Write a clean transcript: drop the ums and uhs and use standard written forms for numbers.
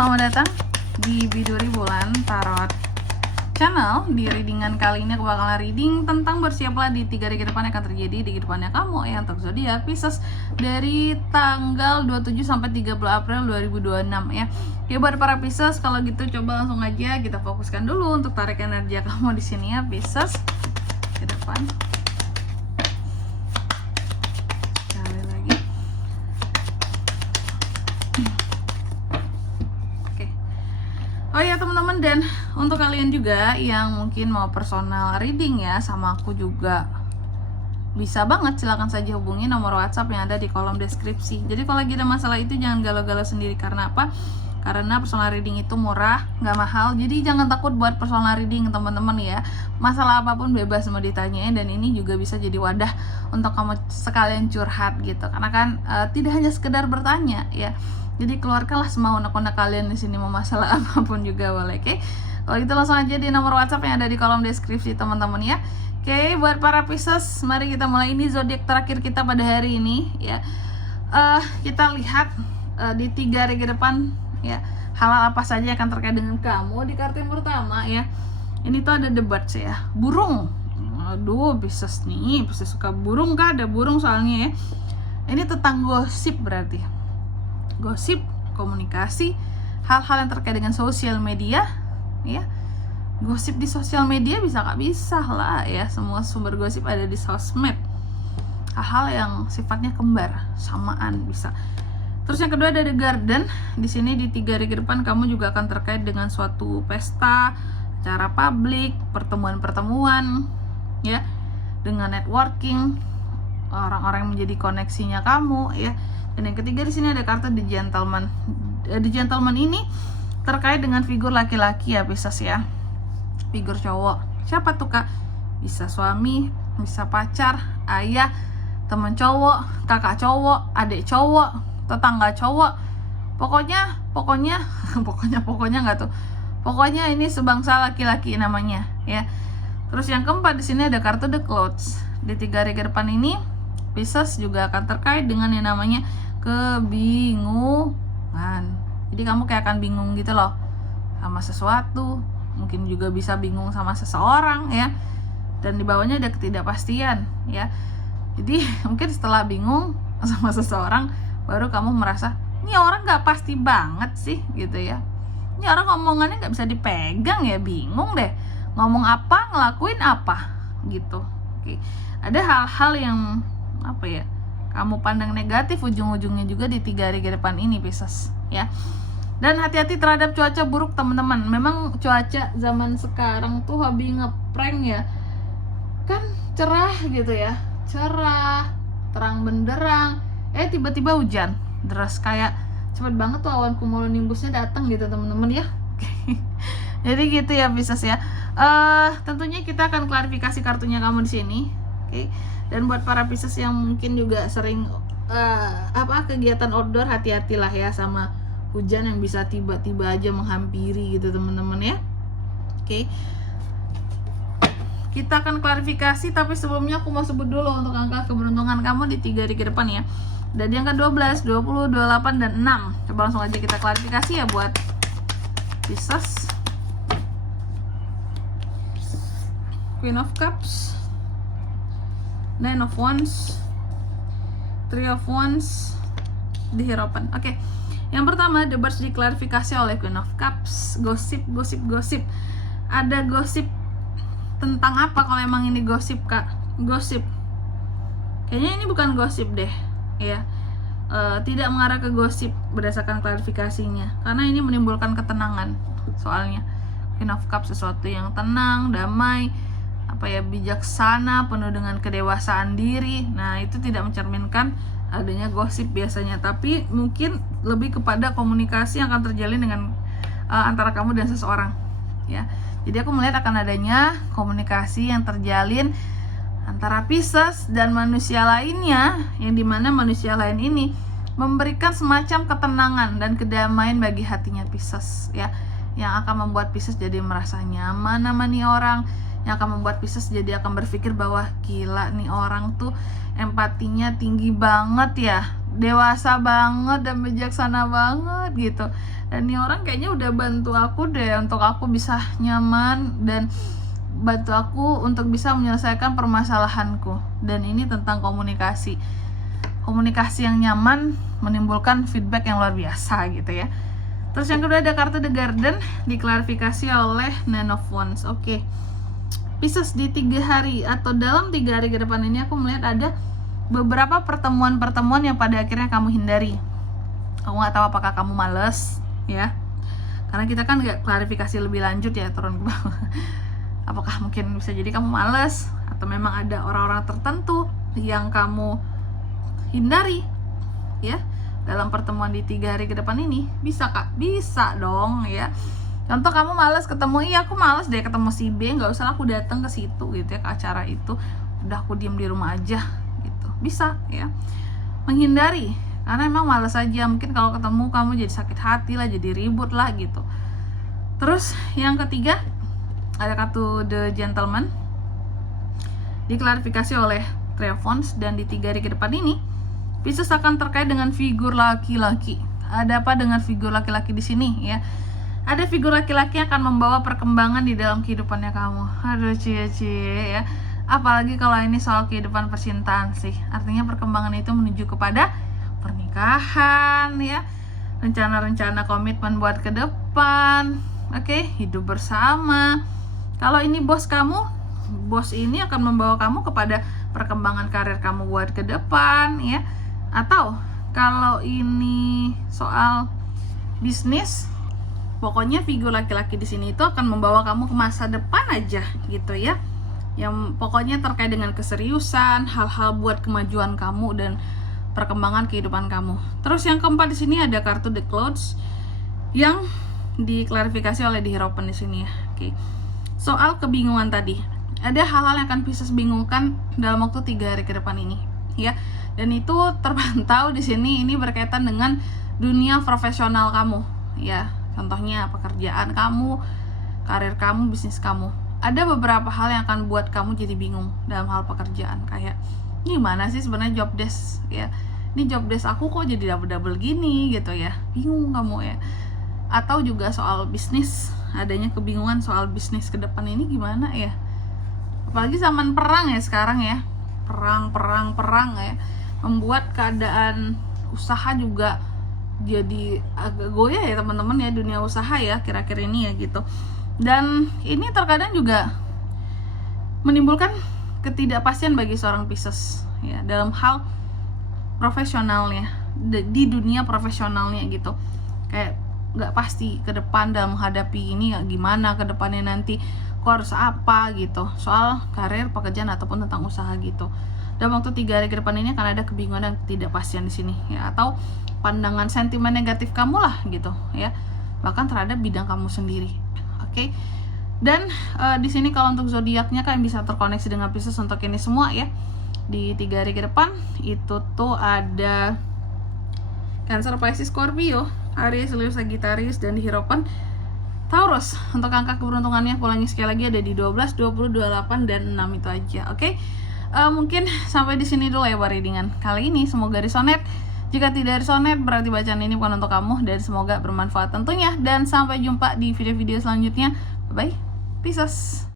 selamat datang di Biduri Bulan Tarot Channel. Di readingan kali ini aku bakalan reading tentang bersiaplah di 3 hari ke depan yang akan terjadi di kehidupannya kamu yang untuk zodiak Pisces dari tanggal 27 sampai 30 April 2026 ya. Ya buat para Pisces, kalau gitu coba langsung aja kita fokuskan dulu untuk tarik energi kamu di sini ya Pisces ke depan. Oh ya teman-teman, dan untuk kalian juga yang mungkin mau personal reading ya sama aku juga bisa banget, silakan saja hubungi nomor WhatsApp yang ada di kolom deskripsi. Jadi kalau lagi ada masalah itu jangan galau-galau sendiri. Karena apa? Karena personal reading itu murah, nggak mahal. Jadi jangan takut buat personal reading teman-teman ya. Masalah apapun bebas mau ditanyain, dan ini juga bisa jadi wadah untuk kamu sekalian curhat gitu. Karena kan tidak hanya sekedar bertanya ya. Jadi keluarkanlah semua unek-unek kalian di sini, mau masalah apapun juga boleh, oke? Kalau gitu langsung aja di nomor WhatsApp yang ada di kolom deskripsi teman-teman ya. Oke, buat para Pisces, mari kita mulai. Ini zodiak terakhir kita pada hari ini ya. Kita lihat di 3 hari ke depan ya, hal-hal apa saja yang akan terkait dengan kamu. Di kartu yang pertama ya, ini tuh ada debat ya, burung. Aduh, Pisces nih, Pisces suka burung kah? Ada burung soalnya ya. Ini tentang gosip, berarti gosip, komunikasi, hal-hal yang terkait dengan sosial media ya. Gosip di sosial media bisa nggak? Bisa lah ya, semua sumber gosip ada di sosmed. Hal-hal yang sifatnya kembar, samaan bisa. Terus yang kedua ada The Garden. Di sini di 3 hari ke depan kamu juga akan terkait dengan suatu pesta, acara publik, pertemuan-pertemuan ya, dengan networking, orang-orang yang menjadi koneksinya kamu ya. Dan yang ketiga di sini ada kartu The Gentleman. The Gentleman ini terkait dengan figur laki-laki ya Pisces ya. Figur cowok. Siapa tuh Kak? Bisa suami, bisa pacar, ayah, teman cowok, kakak cowok, adik cowok, tetangga cowok. Pokoknya nggak tuh. Pokoknya ini sebangsa laki-laki namanya ya. Terus yang keempat di sini ada kartu The Clouds. Di 3 hari ke depan ini Pisces juga akan terkait dengan yang namanya kebingungan. Jadi kamu kayak akan bingung gitu loh sama sesuatu, mungkin juga bisa bingung sama seseorang ya. Dan di bawahnya ada ketidakpastian ya. Jadi mungkin setelah bingung sama seseorang baru kamu merasa ini orang gak pasti banget sih gitu ya. Ini orang ngomongannya gak bisa dipegang ya, bingung deh ngomong apa, ngelakuin apa gitu. Oke. Ada hal-hal yang apa ya, kamu pandang negatif, ujung-ujungnya juga di 3 hari ke depan ini Pisces ya. Dan hati-hati terhadap cuaca buruk teman-teman. Memang cuaca zaman sekarang tuh hobi ngeprank ya, kan cerah gitu ya, cerah, terang benderang, tiba-tiba hujan deras, kayak cepet banget tuh awan cumulonimbusnya datang gitu teman-teman ya. Jadi gitu ya Pisces ya. Tentunya kita akan klarifikasi kartunya kamu di sini. Oke. Dan buat para Pisces yang mungkin juga sering kegiatan outdoor, hati-hatilah ya sama hujan yang bisa tiba-tiba aja menghampiri gitu teman-teman ya. Oke. Kita akan klarifikasi, tapi sebelumnya aku mau sebut dulu untuk angka keberuntungan kamu di 3 hari ke depan ya. Dan yang ke-12, 20, 28 dan 6. Coba langsung aja kita klarifikasi ya buat Pisces. Queen of Cups, 9 of Wands, 3 of Wands, The Hierophant. Oke. Yang pertama, The Birds diklarifikasi oleh Queen of Cups. Gosip. Ada gosip tentang apa kalau emang ini gosip Kak? Gosip. Kayaknya ini bukan gosip deh ya. Tidak mengarah ke gosip berdasarkan klarifikasinya. Karena ini menimbulkan ketenangan soalnya. Queen of Cups sesuatu yang tenang, damai, bijaksana, penuh dengan kedewasaan diri. Nah, itu tidak mencerminkan adanya gosip biasanya, tapi mungkin lebih kepada komunikasi yang akan terjalin dengan antara kamu dan seseorang ya. Jadi aku melihat akan adanya komunikasi yang terjalin antara Pisces dan manusia lainnya, yang dimana manusia lain ini memberikan semacam ketenangan dan kedamaian bagi hatinya Pisces ya, yang akan membuat Pisces jadi merasa nyaman sama nih orang, yang akan membuat Pisces jadi akan berpikir bahwa gila nih orang tuh empatinya tinggi banget ya, dewasa banget dan bijaksana banget gitu. Dan ini orang kayaknya udah bantu aku deh untuk aku bisa nyaman dan bantu aku untuk bisa menyelesaikan permasalahanku. Dan ini tentang komunikasi yang nyaman menimbulkan feedback yang luar biasa gitu ya. Terus yang kedua ada kartu The Garden, diklarifikasi oleh Nine of Wands. Oke. Pisces, di 3 hari atau dalam 3 hari ke depan ini aku melihat ada beberapa pertemuan-pertemuan yang pada akhirnya kamu hindari. Aku nggak tahu apakah kamu males ya, karena kita kan nggak klarifikasi lebih lanjut ya, turun ke bawah. Apakah mungkin bisa jadi kamu males, atau memang ada orang-orang tertentu yang kamu hindari ya dalam pertemuan di 3 hari ke depan ini? Bisa kak? Bisa dong ya. Contoh kamu males ketemu, iya aku males deh ketemu si B, nggak usah aku datang ke situ gitu ya, ke acara itu, udah aku diem di rumah aja gitu. Bisa ya, menghindari karena emang males aja. Mungkin kalau ketemu kamu jadi sakit hati lah, jadi ribut lah gitu. Terus yang ketiga ada kartu The Gentleman, diklarifikasi oleh Three of Wands. Dan di 3 hari ke depan ini Pisces akan terkait dengan figur laki-laki. Ada apa dengan figur laki-laki di sini ya? Ada figur laki-laki yang akan membawa perkembangan di dalam kehidupannya kamu. Aduh cie-cie ya. Apalagi kalau ini soal kehidupan percintaan sih. Artinya perkembangan itu menuju kepada pernikahan ya. Rencana-rencana komitmen buat ke depan. Oke, hidup bersama. Kalau ini bos kamu, bos ini akan membawa kamu kepada perkembangan karir kamu buat ke depan ya. Atau kalau ini soal bisnis, pokoknya figur laki-laki di sini itu akan membawa kamu ke masa depan aja gitu ya. Yang pokoknya terkait dengan keseriusan, hal-hal buat kemajuan kamu dan perkembangan kehidupan kamu. Terus yang keempat di sini ada kartu The Clouds yang diklarifikasi oleh The Hierophant di sini ya. Oke. Soal kebingungan tadi. Ada hal-hal yang akan Pisces bingungkan dalam waktu 3 hari ke depan ini ya. Dan itu terpantau di sini, ini berkaitan dengan dunia profesional kamu ya. Contohnya pekerjaan kamu, karir kamu, bisnis kamu. Ada beberapa hal yang akan buat kamu jadi bingung dalam hal pekerjaan. Kayak, gimana sih sebenarnya job desk ya? Ini job desk aku kok jadi double-double gini gitu ya. Bingung kamu ya. Atau juga soal bisnis, adanya kebingungan soal bisnis ke depan ini gimana ya? Apalagi zaman perang ya sekarang ya. Perang ya. Membuat keadaan usaha juga jadi agak goyah ya teman-teman ya, dunia usaha ya kira-kira ini ya gitu. Dan ini terkadang juga menimbulkan ketidakpastian bagi seorang Pisces ya dalam hal profesionalnya, di dunia profesionalnya gitu. Kayak nggak pasti ke depan dalam menghadapi ini ya, gimana ke depannya nanti, kok harus apa gitu, soal karir, pekerjaan ataupun tentang usaha gitu. Dalam waktu 3 hari ke depan ini akan ada kebingungan dan ketidakpastian di sini ya, atau pandangan sentimen negatif kamu lah gitu ya, bahkan terhadap bidang kamu sendiri. Oke. Dan di sini kalau untuk zodiaknya kalian bisa terkoneksi dengan Pisces untuk ini semua ya. Di 3 hari ke depan itu tuh ada Cancer, Pisces, Scorpio, Aries, Leo, Sagittarius, dan di Hierophant Taurus. Untuk angka keberuntungannya aku ulangi sekali lagi, ada di 12, 20, 28, dan 6 itu aja. Oke. Mungkin sampai di sini dulu ya readingan kali ini. Semoga resonate. Jika tidak resonate berarti bacaan ini bukan untuk kamu, dan semoga bermanfaat tentunya. Dan sampai jumpa di video-video selanjutnya. Bye bye. Pisces.